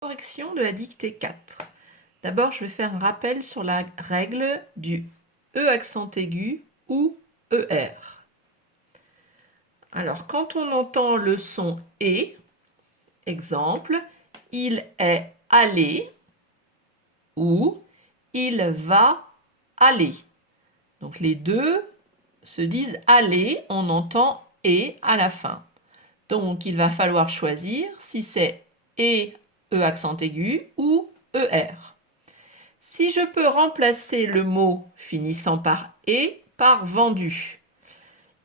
Correction de la dictée 4. D'abord, je vais faire un rappel sur la règle du E accent aigu ou ER. Alors, quand on entend le son E, exemple, il est allé ou il va aller. Donc, les deux se disent aller, on entend E à la fin. Donc, il va falloir choisir si c'est E accent aigu ou ER. Si je peux remplacer le mot finissant par « et » par « vendu »,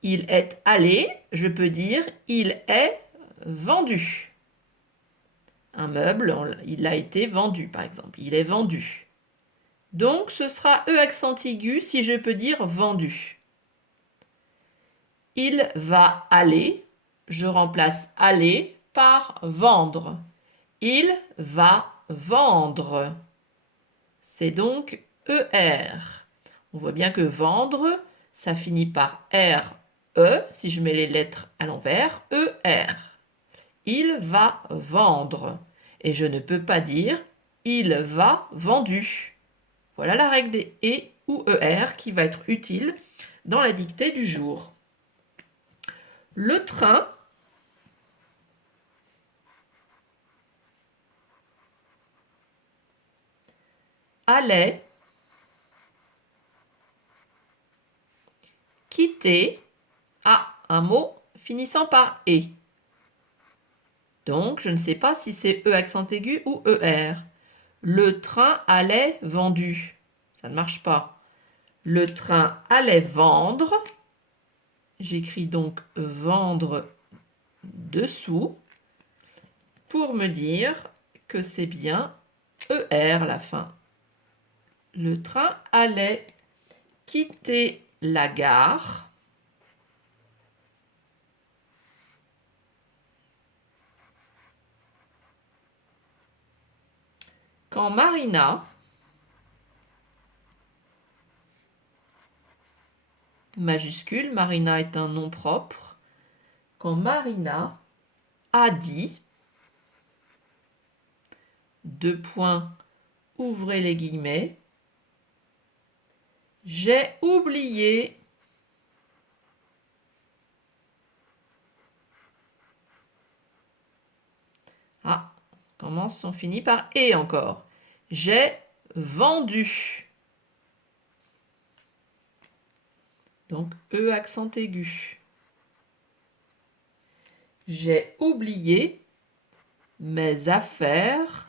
il est allé, je peux dire « il est vendu ». Un meuble, il a été vendu par exemple, il est vendu. Donc ce sera E accent aigu si je peux dire « vendu ». Il va aller, je remplace « aller » par « vendre ». Il va vendre. C'est donc ER. On voit bien que vendre, ça finit par RE, si je mets les lettres à l'envers, ER. Il va vendre. Et je ne peux pas dire il va vendu. Voilà la règle des E ou ER qui va être utile dans la dictée du jour. Le train allait quitter un mot finissant par « et ». Donc, je ne sais pas si c'est E accent aigu ou ER. Le train allait vendu. Ça ne marche pas. Le train allait vendre. J'écris donc vendre dessous pour me dire que c'est bien ER la fin. Le train allait quitter la gare. Quand Marina, majuscule, Marina est un nom propre, quand Marina a dit, deux points, ouvrez les guillemets, j'ai oublié commence, on finit par « et » encore. J'ai vendu. Donc E accent aigu. J'ai oublié mes affaires.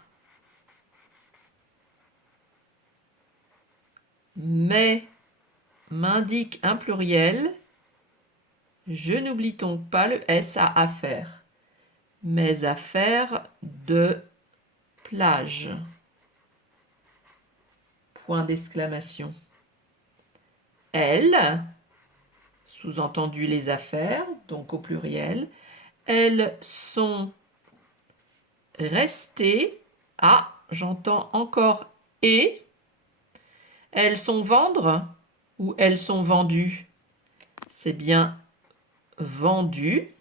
Mais m'indique un pluriel. Je n'oublie donc pas le S à affaires. Mes affaires de plage. Point d'exclamation. Elles, sous-entendu les affaires, donc au pluriel, elles sont restées. J'entends encore et. Elles sont vendre ou elles sont vendues? C'est bien vendu.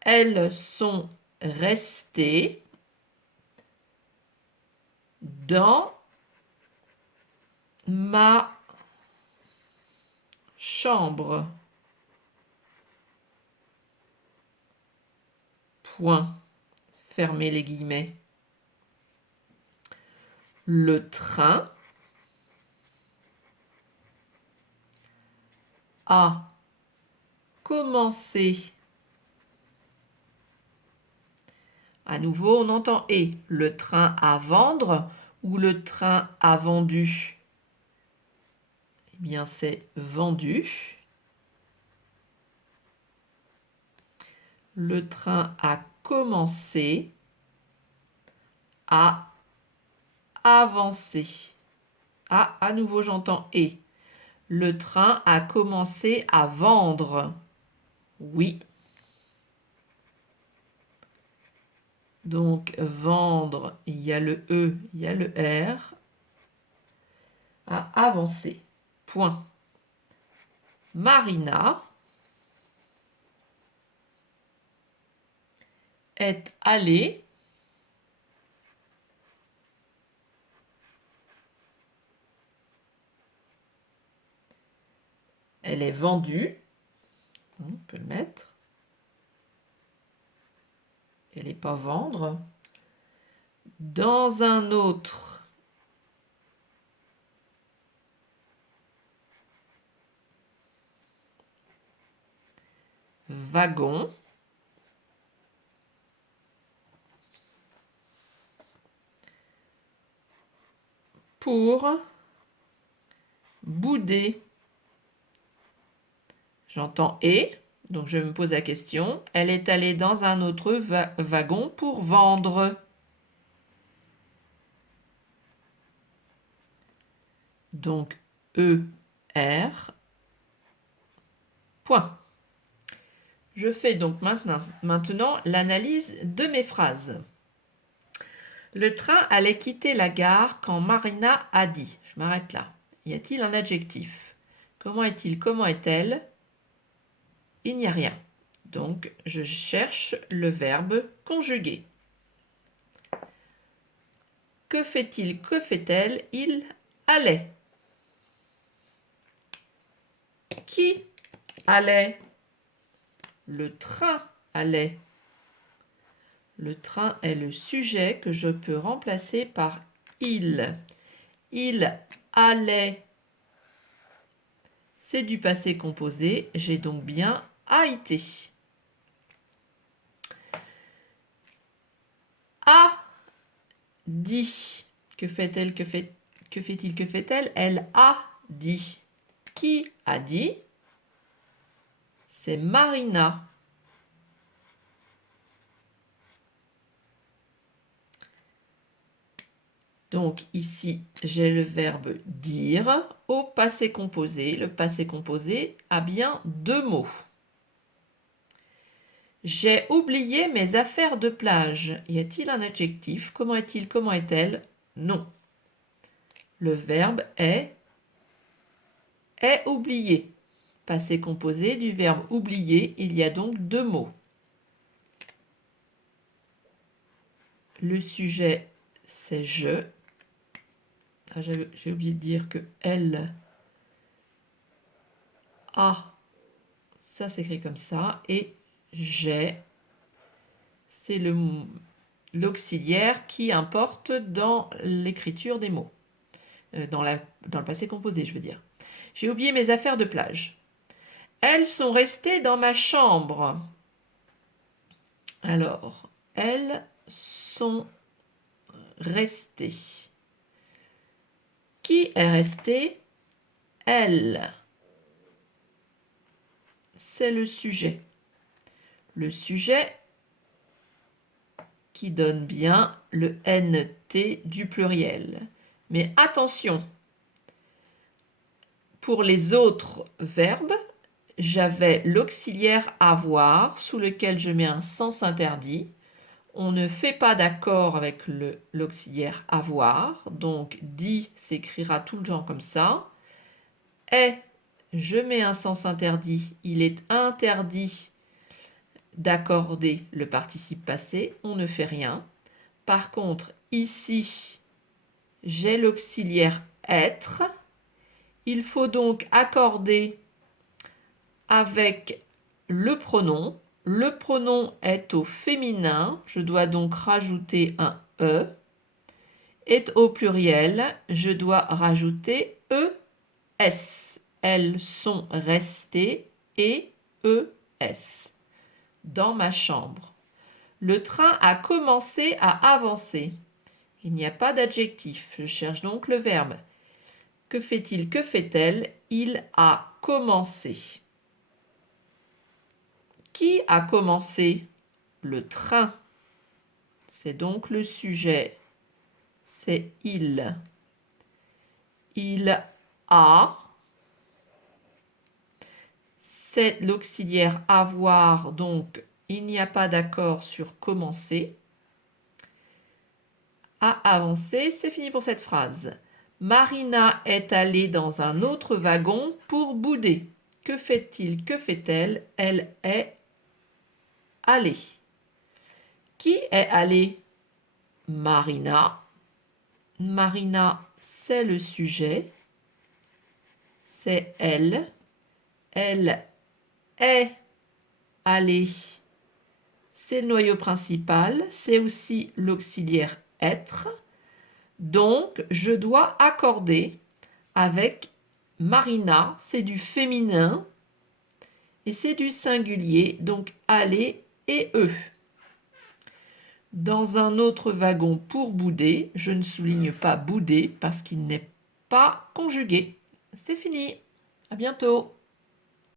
Elles sont restées dans ma chambre. Point. Fermez les guillemets. Le train a commencé. À nouveau, on entend « et ». Le train à vendre ou le train a vendu? Eh bien, c'est vendu. Le train a commencé à avancer. À nouveau, j'entends « et ». Le train a commencé à vendre. Oui. Donc, vendre, il y a le E, il y a le R. À avancer. Point. Marina est allée Elle est vendue. On peut le mettre. Elle n'est pas vendre. Dans un autre wagon. Pour bouder. J'entends et, donc je me pose la question. Elle est allée dans un autre wagon pour vendre. Donc ER. Point. Je fais donc maintenant l'analyse de mes phrases. Le train allait quitter la gare quand Marina a dit. Je m'arrête là. Y a-t-il un adjectif? Comment est-il? Comment est-elle? Il n'y a rien. Donc, je cherche le verbe conjugué. Que fait-il? Que fait-elle? Il allait. Qui allait? Le train allait. Le train est le sujet que je peux remplacer par il. Il allait. C'est du passé composé. J'ai donc bien a été. A dit. Que fait-elle? Que fait-il? Que fait-elle? Elle a dit. Qui a dit? C'est Marina. Donc ici, j'ai le verbe dire au passé composé. Le passé composé a bien deux mots. J'ai oublié mes affaires de plage. Y a-t-il un adjectif? Comment est-il? Comment est-elle? Non. Le verbe est oublié. Passé composé du verbe oublier, il y a donc deux mots. Le sujet, c'est je. Ah, j'ai oublié de dire que elle a, ça s'écrit comme ça, et j'ai, c'est l'auxiliaire qui importe dans l'écriture des mots, dans le passé composé, je veux dire. J'ai oublié mes affaires de plage. Elles sont restées dans ma chambre. Alors, elles sont restées. Qui est resté? Elle. C'est le sujet. Le sujet qui donne bien le NT du pluriel. Mais attention, pour les autres verbes, j'avais l'auxiliaire avoir sous lequel je mets un sens interdit. On ne fait pas d'accord avec l'auxiliaire avoir, donc dit s'écrira tout le temps comme ça. Est, je mets un sens interdit, il est interdit d'accorder le participe passé, on ne fait rien. Par contre, ici, j'ai l'auxiliaire être. Il faut donc accorder avec le pronom. Le pronom est au féminin, je dois donc rajouter un E. Est au pluriel, je dois rajouter ES. Elles sont restées et ES. Dans ma chambre. Le train a commencé à avancer. Il n'y a pas d'adjectif. Je cherche donc le verbe. Que fait-il? Que fait-elle? Il a commencé. Qui a commencé? Le train. C'est donc le sujet. C'est il. Il a. C'est l'auxiliaire avoir, donc il n'y a pas d'accord sur commencer. À avancer, c'est fini pour cette phrase. Marina est allée dans un autre wagon pour bouder. Que fait-il? Que fait-elle? Elle est allée. Qui est allée? Marina. Marina, c'est le sujet. C'est elle. Elle est allée. C'est le noyau principal, c'est aussi l'auxiliaire être. Donc, je dois accorder avec Marina, c'est du féminin et c'est du singulier, donc aller et eux. Dans un autre wagon pour bouder, je ne souligne pas bouder parce qu'il n'est pas conjugué. C'est fini. À bientôt.